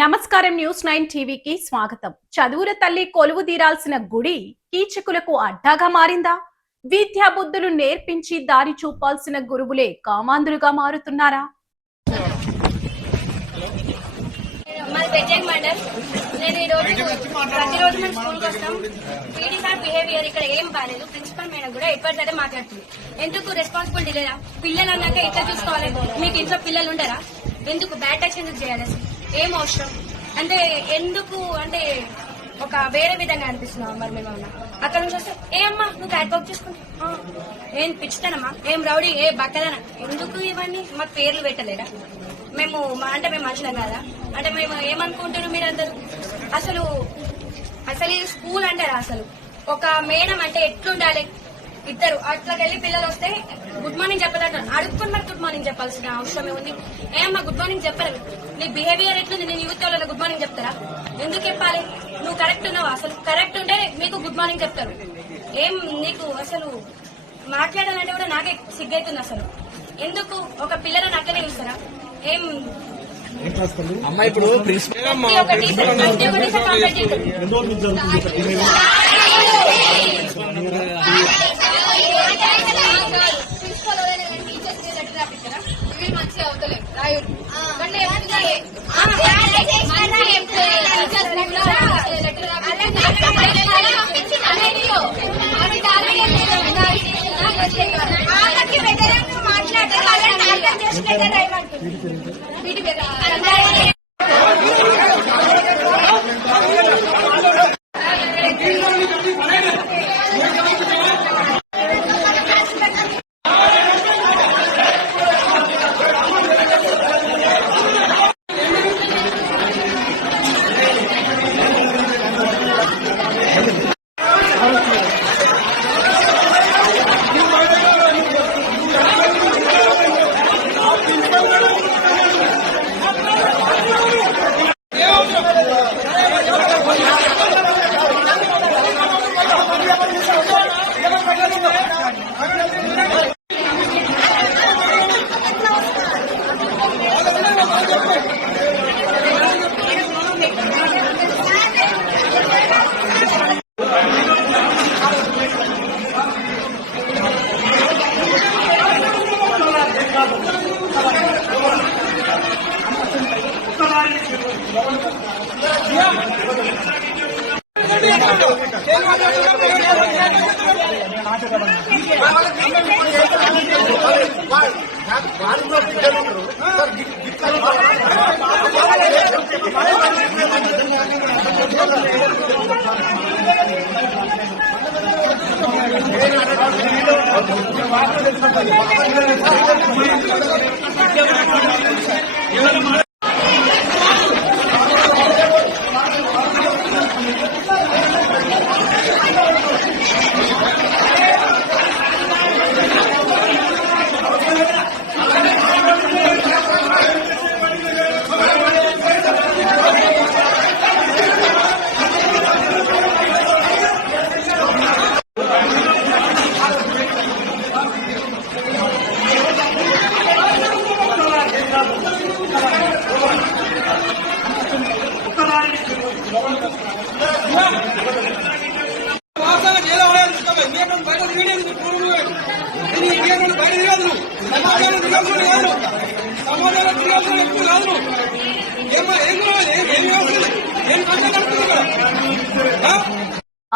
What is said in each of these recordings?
నమస్కారం న్యూస్ 9 టీవీకి స్వాగతం. చదువుల తల్లి కొలువు తీరాల్సిన గుడి కీచకులకు అడ్డాగా మారిందా? విద్యా బుద్ధులు నేర్పించి దారి చూపాల్సిన గురువులే కామాంధులుగా మారుతున్నారా? ప్రతిరోజు మేము స్కూల్కి వస్తాం. పీడీ సార్ బిహేవియర్ ఇక్కడ ఏం బాగాలేదు. ప్రిన్సిపల్ మేడం కూడా ఎప్పటికైతే మాట్లాడుతుంది. ఎందుకు రెస్పాన్సిబిలిటీ లేదా? పిల్లలు అన్నాక ఎట్లా చూసుకోవాలి? మీకు ఇంట్లో పిల్లలు ఉండరా? ఎందుకు బ్యాడ్ టచ్ ఎందుకు చేయాలి? అసలు ఏం అవసరం అంటే ఎందుకు అంటే ఒక వేరే విధంగా అనిపిస్తున్నాం. మరి మేము అక్కడ నుంచి వస్తే ఏమ్మా నువ్వు క్యాట్ వర్క్ చేసుకుంటా, ఏం పిచ్చితనమ్మా, ఏం రౌడీ, ఏ బక్కదన, ఎందుకు ఇవన్నీ? మాకు పేర్లు పెట్టలేరా? మేము అంటే మేము మనుషులం కదా? అంటే మేము ఏమనుకుంటున్నాం మీరందరూ? అసలు అసలు ఈ స్కూల్ అంటారా? అసలు ఒక మేడం అంటే ఎట్లుండాలి? ఇద్దరు అట్లకెళ్ళి పిల్లలు వస్తే గుడ్ మార్నింగ్ చెప్పదంట, అడుక్కుని మరి గుడ్ మార్నింగ్ చెప్పాల్సిన అవసరమే ఉంది. ఏమమ్మా గుడ్ మార్నింగ్ చెప్పరు? నీ బిహేవియర్ ఎట్లుంది? నేను యూత్ వాళ్ళ గుడ్ మార్నింగ్ చెప్తారా? ఎందుకు చెప్పాలి? నువ్వు కరెక్ట్ ఉన్నావా? అసలు కరెక్ట్ ఉంటే మీకు గుడ్ మార్నింగ్ చెప్తారు. ఏం నీకు అసలు మాట్లాడాలంటే కూడా నాకే సిగ్గైతుంది. అసలు ఎందుకు ఒక పిల్లలను అట్లనే చూస్తారా? ఏం అమ్మాయి ఇప్పుడు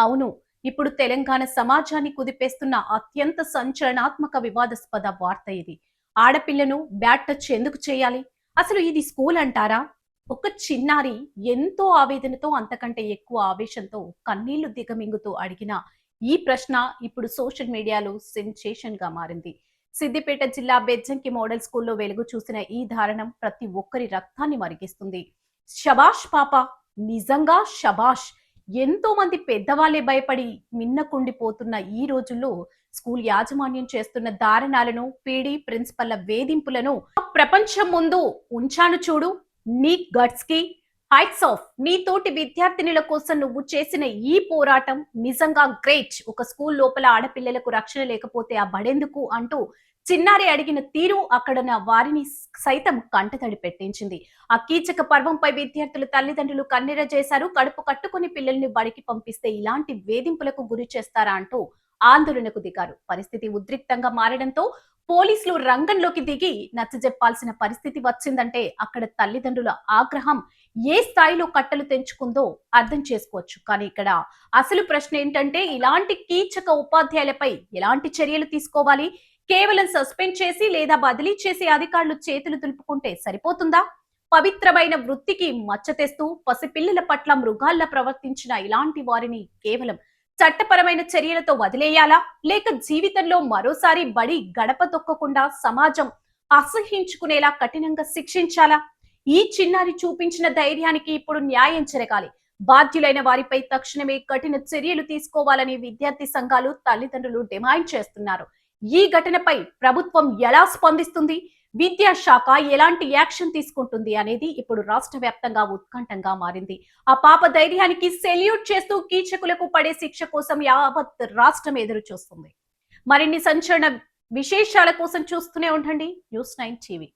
అవును, ఇప్పుడు తెలంగాణ సమాజాన్ని కుదిపేస్తున్న అత్యంత సంచలనాత్మక వివాదాస్పద వార్త ఇది. ఆడపిల్లను బ్యాడ్ టచ్ ఎందుకు చేయాలి? అసలు ఇది స్కూల్ అంటారా? ఒక చిన్నారి ఎంతో ఆవేదనతో, అంతకంటే ఎక్కువ ఆవేశంతో, కన్నీళ్లు దిగమింగుతూ అడిగిన ఈ ప్రశ్న ఇప్పుడు సోషల్ మీడియాలో సెన్సేషన్ గా మారింది. సిద్దిపేట జిల్లా బెజ్జంకి మోడల్ స్కూల్లో వెలుగు చూసిన ఈ దారుణం ప్రతి ఒక్కరి రక్తాన్ని మరిగిస్తుంది. శబాష్ పాప, నిజంగా శబాష్. ఎంతో మంది పెద్దవాళ్లే భయపడి మిన్నకుండిపోతున్న ఈ రోజుల్లో స్కూల్ యాజమాన్యం చేస్తున్న దారుణాలను, పీడీ ప్రిన్సిపల్ల వేధింపులను ప్రపంచం ముందు ఉంచాను చూడు. నీ గట్స్ కి హైట్స్ ఆఫ్. నీ తోటి విద్యార్థినుల కోసం నువ్వు చేసిన ఈ పోరాటం నిజంగా గ్రేట్. ఒక స్కూల్ లోపల ఆడపిల్లలకు రక్షణ లేకపోతే ఆ బడెందుకు అంటూ చిన్నారి అడిగిన తీరు అక్కడున్న వారిని సైతం కంటతడి పెట్టించింది. ఆ కీచక పర్వంపై విద్యార్థుల తల్లిదండ్రులు కన్నెర చేశారు. కడుపు కట్టుకుని పిల్లల్ని బడికి పంపిస్తే ఇలాంటి వేధింపులకు గురి చేస్తారా అంటూ ఆందోళనకు దిగారు. పరిస్థితి ఉద్రిక్తంగా మారడంతో పోలీసులు రంగంలోకి దిగి నచ్చజెప్పాల్సిన పరిస్థితి వచ్చిందంటే అక్కడ తల్లిదండ్రుల ఆగ్రహం ఏ స్థాయిలో కట్టలు తెంచుకుందో అర్థం చేసుకోవచ్చు. కానీ ఇక్కడ అసలు ప్రశ్న ఏంటంటే ఇలాంటి కీచక ఉపాధ్యాయులపై ఎలాంటి చర్యలు తీసుకోవాలి? కేవలం సస్పెండ్ చేసి లేదా బదిలీ చేసి అధికారులు చేతులు దులుపుకుంటే సరిపోతుందా? పవిత్రమైన వృత్తికి మచ్చ తెస్తూ పసిపిల్లల పట్ల మృగాల్లా ప్రవర్తించిన ఇలాంటి వారిని కేవలం చట్టపరమైన చర్యలతో వదిలేయాలా, లేక జీవితంలో మరోసారి బడి గడప తొక్కకుండా సమాజం అసహించుకునేలా కఠినంగా శిక్షించాలా? ఈ చిన్నారి చూపించిన ధైర్యానికి ఇప్పుడు న్యాయం జరగాలి. బాధ్యులైన వారిపై తక్షణమే కఠిన చర్యలు తీసుకోవాలని విద్యార్థి సంఘాలు తల్లిదండ్రులు డిమాండ్ చేస్తున్నారు. ఈ ఘటనపై ప్రభుత్వం ఎలా స్పందిస్తుంది, విద్యాశాఖ ఎలాంటి యాక్షన్ తీసుకుంటుంది అనేది ఇప్పుడు రాష్ట్ర వ్యాప్తంగా ఉత్కంఠంగా మారింది. ఆ పాప ధైర్యానికి సెల్యూట్ చేస్తూ కీచకులకు పడే శిక్ష కోసం యావత్ రాష్ట్రం ఎదురు చూస్తుంది. మరిన్ని సంచలన విశేషాల కోసం చూస్తూనే ఉండండి News9 టీవీ.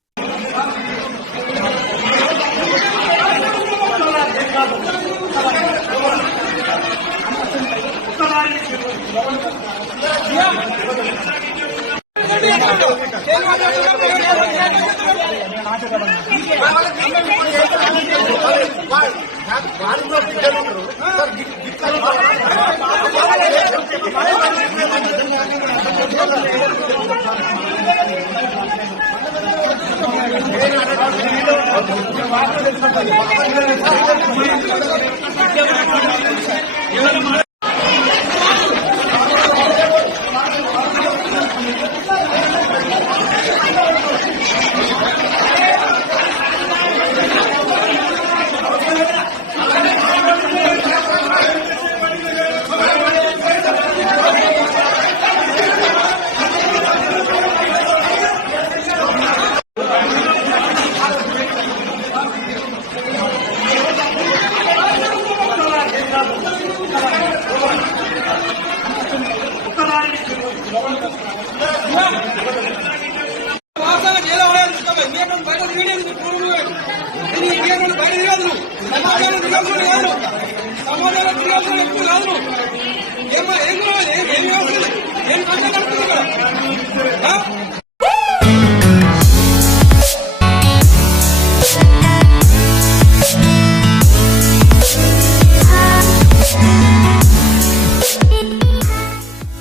వాడు